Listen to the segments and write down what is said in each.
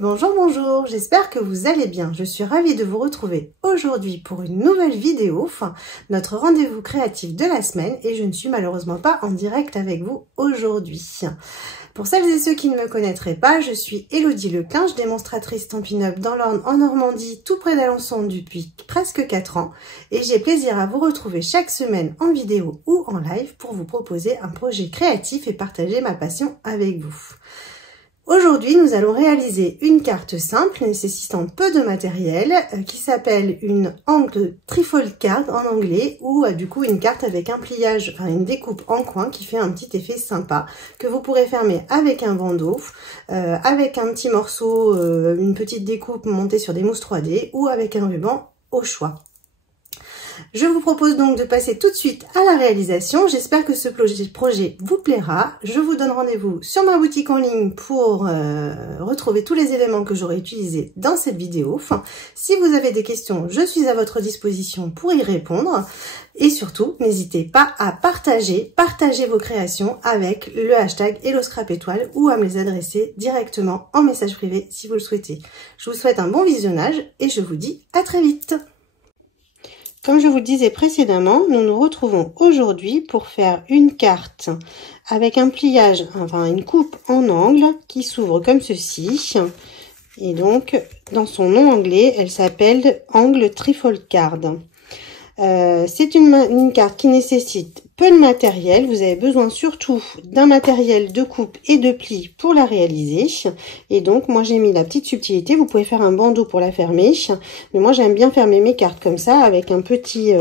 Bonjour, bonjour, j'espère que vous allez bien. Je suis ravie de vous retrouver aujourd'hui pour une nouvelle vidéo, notre rendez-vous créatif de la semaine, et je ne suis malheureusement pas en direct avec vous aujourd'hui. Pour celles et ceux qui ne me connaîtraient pas, je suis Élodie Leclinch, démonstratrice Stampin' Up dans l'Orne en Normandie, tout près d'Alençon depuis presque 4 ans, et j'ai plaisir à vous retrouver chaque semaine en vidéo ou en live pour vous proposer un projet créatif et partager ma passion avec vous. Aujourd'hui, nous allons réaliser une carte simple nécessitant peu de matériel qui s'appelle une angle trifold card en anglais, ou du coup une carte avec un pliage, enfin une découpe en coin qui fait un petit effet sympa que vous pourrez fermer avec un bandeau, avec un petit morceau, une petite découpe montée sur des mousses 3D ou avec un ruban au choix. Je vous propose donc de passer tout de suite à la réalisation. J'espère que ce projet vous plaira. Je vous donne rendez-vous sur ma boutique en ligne pour retrouver tous les éléments que j'aurai utilisés dans cette vidéo. Si vous avez des questions, je suis à votre disposition pour y répondre. Et surtout, n'hésitez pas à partager vos créations avec le hashtag HelloScrapEtoile ou à me les adresser directement en message privé si vous le souhaitez. Je vous souhaite un bon visionnage et je vous dis à très vite. Comme je vous le disais précédemment, nous nous retrouvons aujourd'hui pour faire une carte avec un pliage, enfin une coupe en angle qui s'ouvre comme ceci. Et donc, dans son nom anglais, elle s'appelle Angle Trifold Card. C'est une carte qui nécessite peu de matériel. Vous avez besoin surtout d'un matériel de coupe et de pli pour la réaliser. Et donc, moi, j'ai mis la petite subtilité. Vous pouvez faire un bandeau pour la fermer. Mais moi, j'aime bien fermer mes cartes comme ça avec un petit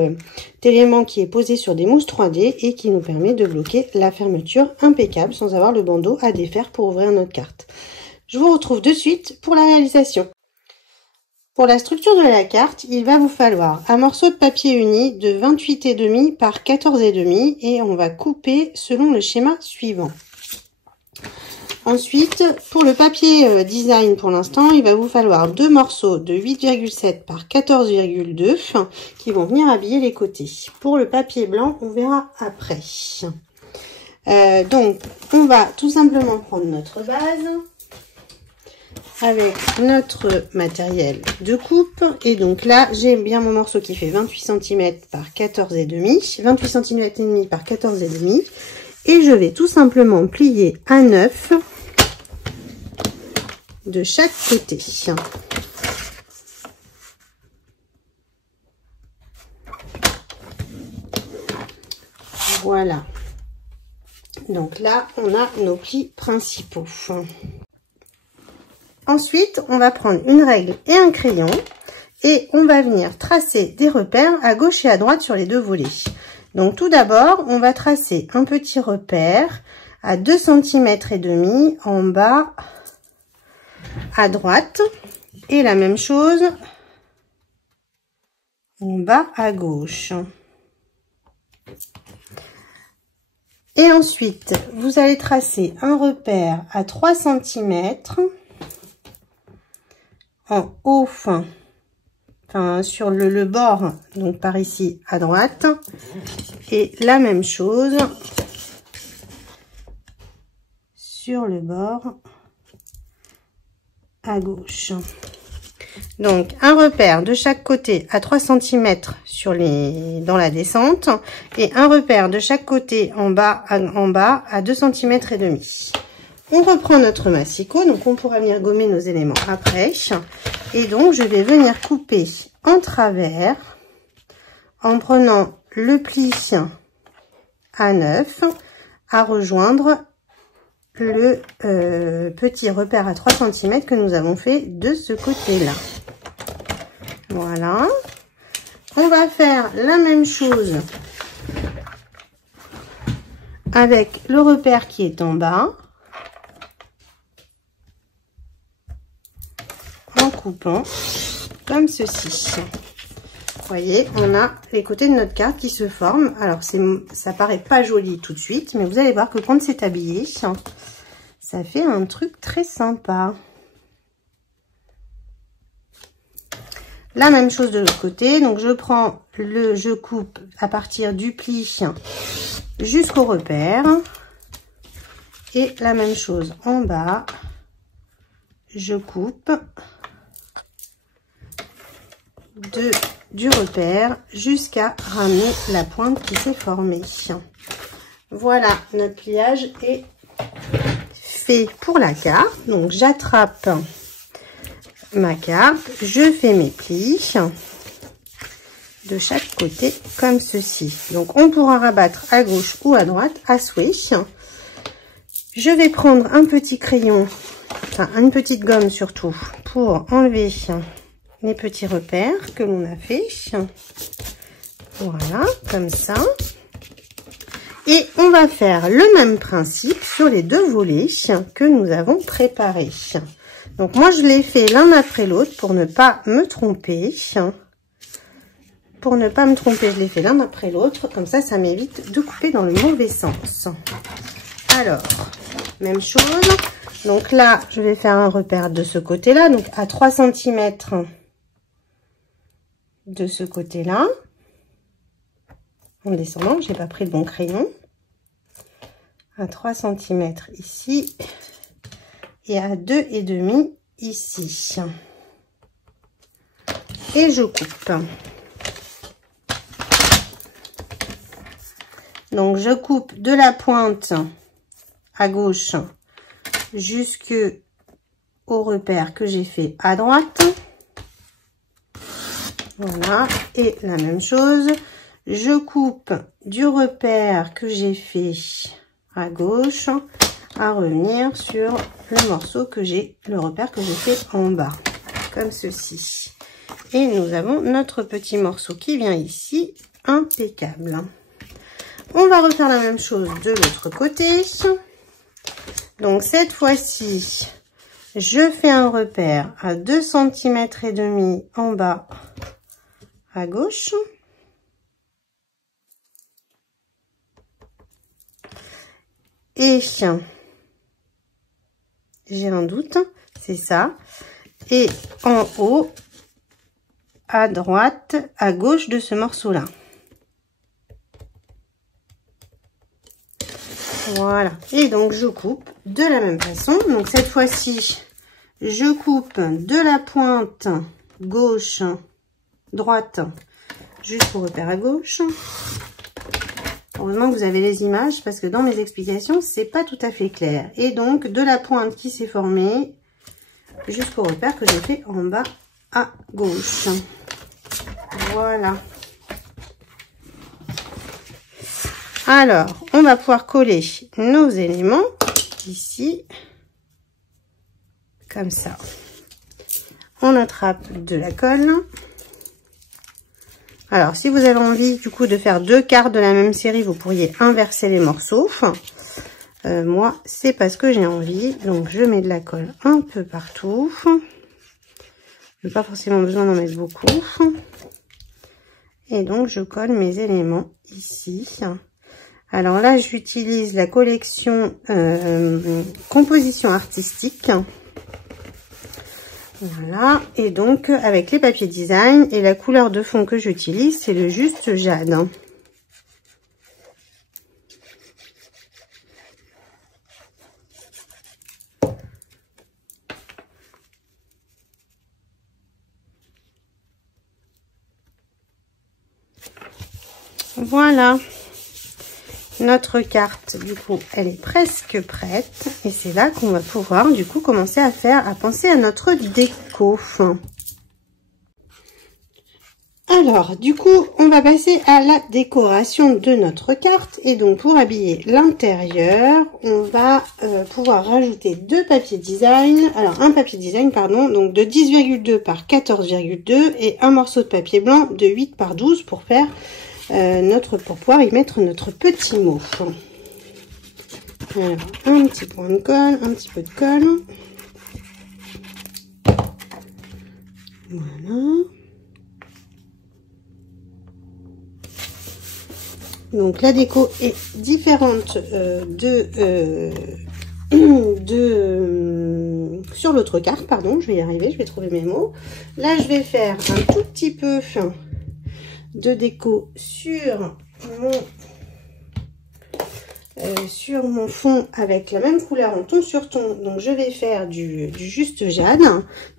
élément qui est posé sur des mousses 3D et qui nous permet de bloquer la fermeture impeccable sans avoir le bandeau à défaire pour ouvrir notre carte. Je vous retrouve de suite pour la réalisation. Pour la structure de la carte, il va vous falloir un morceau de papier uni de 28,5 par 14,5 et on va couper selon le schéma suivant. Ensuite, pour le papier design pour l'instant, il va vous falloir 2 morceaux de 8,7 par 14,2 qui vont venir habiller les côtés. Pour le papier blanc, on verra après. Donc, on va tout simplement prendre notre base avec notre matériel de coupe. Et donc là, j'ai bien mon morceau qui fait 28 cm par 14,5, 28 cm et demi par 14,5. Et je vais tout simplement plier à 9 de chaque côté. Voilà. Donc là, on a nos plis principaux. Ensuite, on va prendre une règle et un crayon et on va venir tracer des repères à gauche et à droite sur les deux volets. Donc tout d'abord, on va tracer un petit repère à 2,5 cm en bas à droite et la même chose en bas à gauche. Et ensuite, vous allez tracer un repère à 3 cm en haut, enfin sur le bord, donc par ici à droite, et la même chose sur le bord à gauche. Donc un repère de chaque côté à 3 cm dans la descente et un repère de chaque côté en bas à 2 cm et demi. On reprend notre massicot, donc on pourra venir gommer nos éléments après. Et donc, je vais venir couper en travers en prenant le pli à 9 à rejoindre le petit repère à 3 cm que nous avons fait de ce côté-là. Voilà. On va faire la même chose avec le repère qui est en bas. En coupant comme ceci. Vous voyez, on a les côtés de notre carte qui se forment. Alors ça paraît pas joli tout de suite, mais vous allez voir que quand c'est habillé, ça fait un truc très sympa. La même chose de l'autre côté, donc je coupe à partir du pli jusqu'au repère et la même chose en bas je coupe du repère jusqu'à ramener la pointe qui s'est formée. Voilà, notre pliage est fait pour la carte. Donc j'attrape ma carte, je fais mes plis de chaque côté comme ceci. Donc on pourra rabattre à gauche ou à droite à souhait. Je vais prendre un petit crayon, enfin une petite gomme surtout, pour enlever les petits repères que l'on a fait. Voilà, comme ça. Et on va faire le même principe sur les deux volets que nous avons préparés. Donc moi je les fais l'un après l'autre pour ne pas me tromper. Pour ne pas me tromper, je les fais l'un après l'autre. Comme ça, ça m'évite de couper dans le mauvais sens. Alors, même chose. Donc là, je vais faire un repère de ce côté-là. Donc à 3 cm de ce côté-là. En descendant, j'ai pas pris le bon crayon. À 3 cm ici. Et à 2,5 ici. Et je coupe. Donc je coupe de la pointe à gauche jusque au repère que j'ai fait à droite. Voilà, et la même chose, je coupe du repère que j'ai fait à gauche à revenir sur le morceau que j'ai, le repère que j'ai fait en bas, comme ceci. Et nous avons notre petit morceau qui vient ici, impeccable. On va refaire la même chose de l'autre côté. Donc cette fois-ci, je fais un repère à 2,5 cm en bas à gauche. Et j'ai un doute, c'est ça. Et en haut, à droite, à gauche de ce morceau-là. Voilà, et donc je coupe de la même façon. Donc cette fois-ci, je coupe de la pointe gauche, droite, jusqu'au repère à gauche. Heureusement que vous avez les images, parce que dans mes explications, c'est pas tout à fait clair. Et donc de la pointe qui s'est formée jusqu'au repère que j'ai fait en bas à gauche. Voilà. Alors, on va pouvoir coller nos éléments ici, comme ça. On attrape de la colle. Alors, si vous avez envie du coup de faire deux cartes de la même série, vous pourriez inverser les morceaux. Moi, c'est parce que j'ai envie. Donc, je mets de la colle un peu partout. Je n'ai pas forcément besoin d'en mettre beaucoup. Et donc, je colle mes éléments ici. Alors là, j'utilise la collection composition artistique. Voilà. Et donc, avec les papiers design, et la couleur de fond que j'utilise, c'est le Juste Jade. Voilà. Notre carte, du coup, elle est presque prête. Et c'est là qu'on va pouvoir, du coup, commencer à penser à notre déco. Alors, du coup, on va passer à la décoration de notre carte. Et donc, pour habiller l'intérieur, on va pouvoir rajouter deux papiers design. Alors, un papier design, pardon, donc de 10,2 par 14,2 et un morceau de papier blanc de 8 par 12 pour faire... pour pouvoir y mettre notre petit mot. Alors, un petit point de colle, un petit peu de colle. Voilà. Donc la déco est différente sur l'autre carte, pardon, je vais y arriver, je vais trouver mes mots. Là, je vais faire un tout petit peu de déco sur sur mon fond avec la même couleur en ton sur ton. Donc je vais faire du juste jade,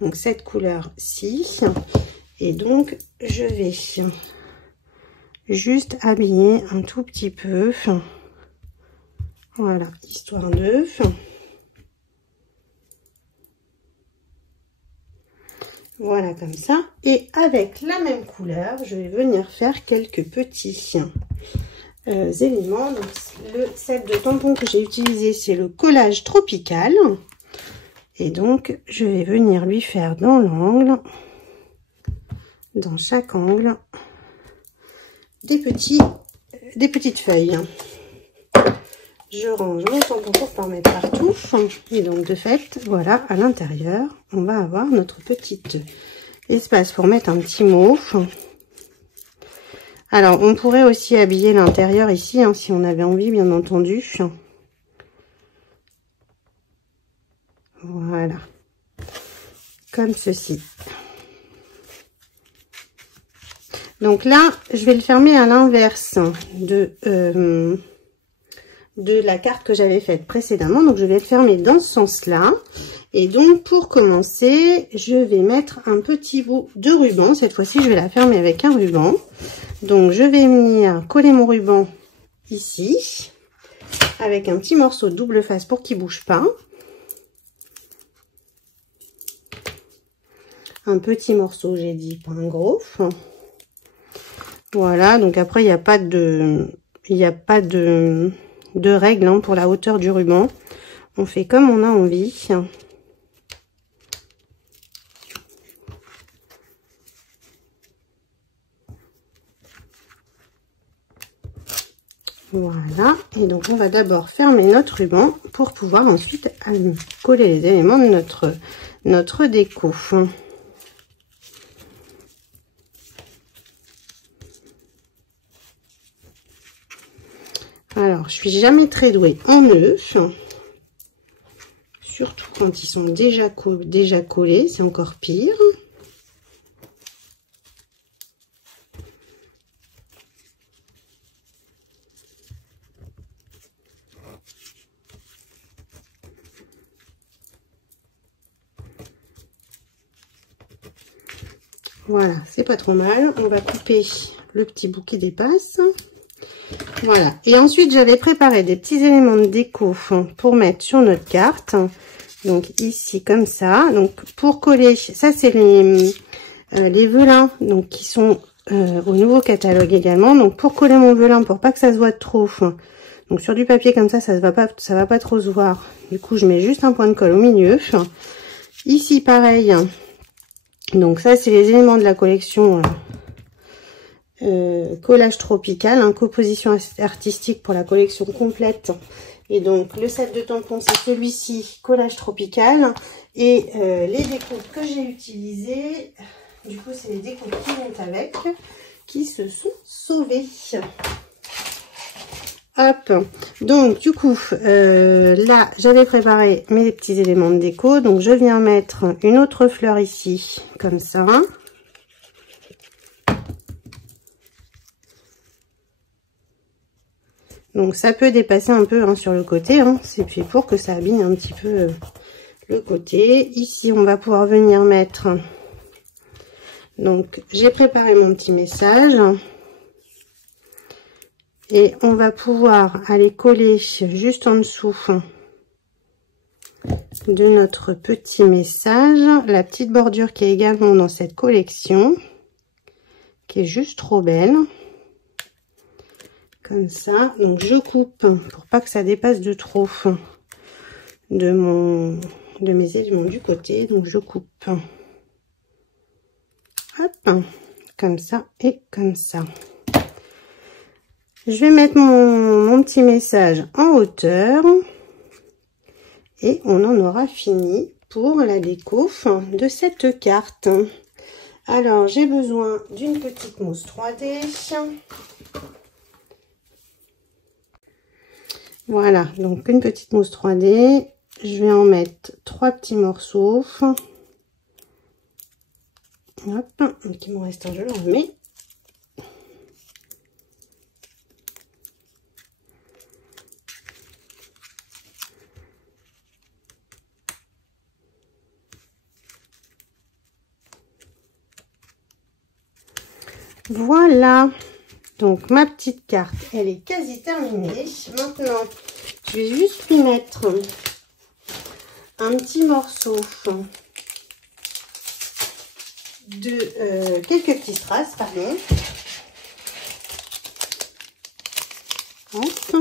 donc cette couleur-ci, et donc je vais juste habiller un tout petit peu, voilà, histoire de... Voilà, comme ça. Et avec la même couleur, je vais venir faire quelques petits éléments. Donc, le set de tampons que j'ai utilisé, c'est le collage tropical. Et donc, je vais venir lui faire dans l'angle, dans chaque angle, des petites feuilles. Je range mon tampon pour pas en mettre partout. Et donc, de fait, voilà, à l'intérieur, on va avoir notre petit espace pour mettre un petit mot. Alors, on pourrait aussi habiller l'intérieur ici, hein, si on avait envie, bien entendu. Voilà. Comme ceci. Donc là, je vais le fermer à l'inverse de la carte que j'avais faite précédemment. Donc je vais le fermer dans ce sens là, et donc pour commencer je vais mettre un petit bout de ruban. Cette fois-ci je vais la fermer avec un ruban, donc je vais venir coller mon ruban ici avec un petit morceau de double face pour qu'il bouge pas, un petit morceau, j'ai dit, pas un gros. Voilà, donc après il n'y a pas de règles, hein, pour la hauteur du ruban. On fait comme on a envie. Voilà, et donc on va d'abord fermer notre ruban pour pouvoir ensuite coller les éléments de notre déco. Alors, je suis jamais très douée en nœuds, surtout quand ils sont déjà collés, c'est encore pire. Voilà, c'est pas trop mal. On va couper le petit bout qui dépasse. Voilà, et ensuite j'avais préparé des petits éléments de déco pour mettre sur notre carte. Donc ici comme ça. Donc pour coller, ça c'est les velins, donc qui sont au nouveau catalogue également. Donc pour coller mon velin, pour pas que ça se voit trop, donc sur du papier comme ça va pas trop se voir. Du coup je mets juste un point de colle au milieu. Ici pareil. Donc ça c'est les éléments de la collection collage tropical, hein, composition artistique pour la collection complète. Et donc le set de tampons c'est celui-ci, collage tropical. Et les découpes que j'ai utilisées, du coup c'est les découpes qui vont avec, qui se sont sauvées. Hop, donc du coup là j'avais préparé mes petits éléments de déco, donc je viens mettre une autre fleur ici comme ça. Donc ça peut dépasser un peu, hein, sur le côté, hein, c'est puis pour que ça habille un petit peu le côté. Ici on va pouvoir venir mettre, donc j'ai préparé mon petit message et on va pouvoir aller coller juste en dessous de notre petit message la petite bordure qui est également dans cette collection, qui est juste trop belle. Comme ça, donc je coupe pour pas que ça dépasse de trop de mes éléments du côté, donc je coupe, hop, comme ça et comme ça. Je vais mettre mon petit message en hauteur et on en aura fini pour la déco de cette carte. Alors j'ai besoin d'une petite mousse 3D. Voilà, donc une petite mousse 3D. Je vais en mettre 3 petits morceaux. Hop, il m'en reste un, je le remets. Voilà, donc ma petite carte, elle est quasi terminée. Maintenant, je vais juste lui mettre un petit morceau de quelques petits strass, pardon. Hop.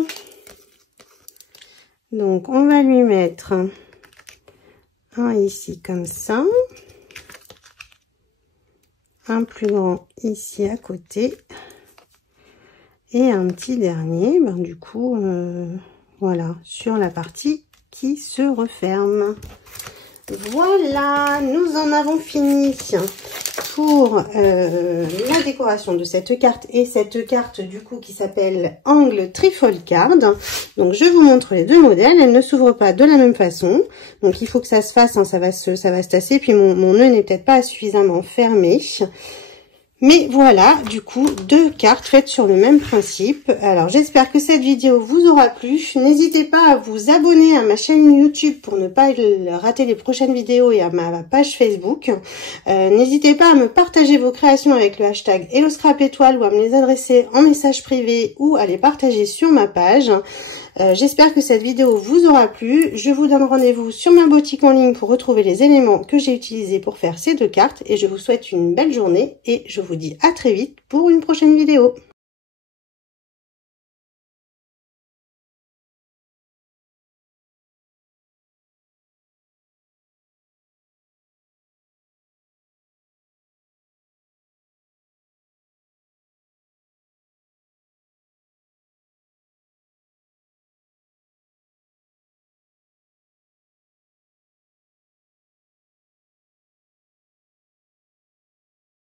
Donc, on va lui mettre un ici comme ça. Un plus grand ici à côté. Et un petit dernier, ben, du coup, voilà, sur la partie qui se referme. Voilà, nous en avons fini pour la décoration de cette carte, et cette carte du coup qui s'appelle Angle Trifold Card. Donc je vous montre les deux modèles, elles ne s'ouvrent pas de la même façon, donc il faut que ça se fasse, hein, ça va se tasser, puis mon nœud n'est peut-être pas suffisamment fermé. Mais voilà, du coup, deux cartes faites sur le même principe. Alors, j'espère que cette vidéo vous aura plu. N'hésitez pas à vous abonner à ma chaîne YouTube pour ne pas rater les prochaines vidéos et à ma page Facebook. N'hésitez pas à me partager vos créations avec le hashtag HelloScrapEtoile ou à me les adresser en message privé ou à les partager sur ma page. J'espère que cette vidéo vous aura plu. Je vous donne rendez-vous sur ma boutique en ligne pour retrouver les éléments que j'ai utilisés pour faire ces deux cartes. Et je vous souhaite une belle journée et je vous dis à très vite pour une prochaine vidéo.